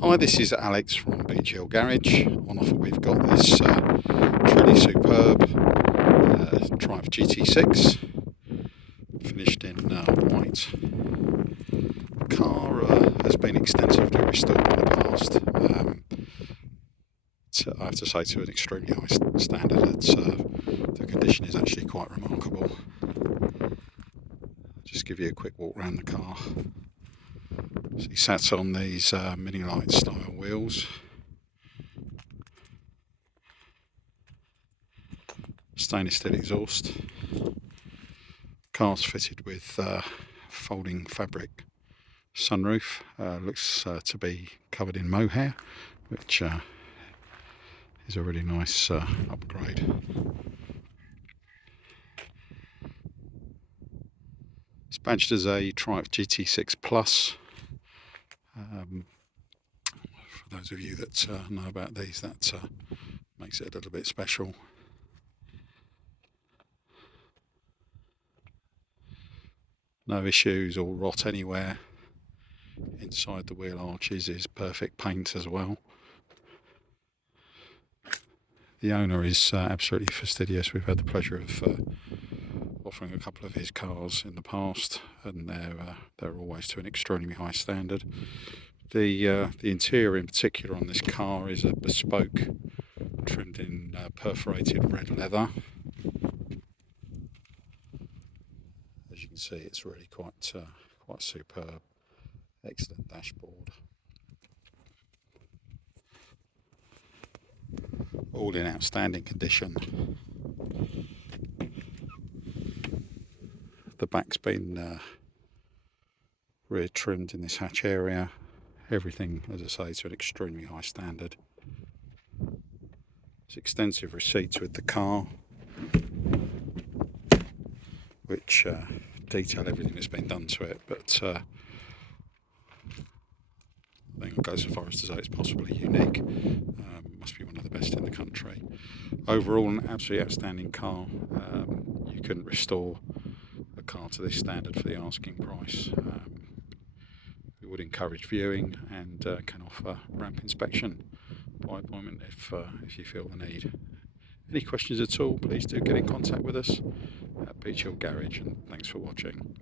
Hi, this is Alex from Beach Hill Garage. On offer we've got this truly superb Triumph GT6 finished in white. The car has been extensively restored in the past. I have to say, to an extremely high standard. The condition is actually quite remarkable. Just give you a quick walk around the car. So he sat on these mini light style wheels. Stainless steel exhaust. Car's fitted with folding fabric sunroof. Looks to be covered in mohair, which is a really nice upgrade. It's badged as a Triumph GT6 Plus. For those of you that know about these, that makes it a little bit special. No issues or rot anywhere. Inside the wheel arches is perfect paint as well. The owner is absolutely fastidious. We've had the pleasure of offering a couple of his cars in the past, and they're always to an extremely high standard. The interior in particular on this car is a bespoke, trimmed in perforated red leather. As you can see, it's really quite superb. Excellent dashboard. All in outstanding condition. The back's been rear trimmed in this hatch area. Everything, as I say, to an extremely high standard. There's extensive receipts with the car, which detail everything that's been done to it, but I think I'll go so far as to say it's possibly unique. Must be one of the best in the country. Overall, an absolutely outstanding car. You couldn't restore a car to this standard for the asking price. We would encourage viewing and can offer ramp inspection by appointment if you feel the need. Any questions at all, please do get in contact with us at Beach Hill Garage, and thanks for watching.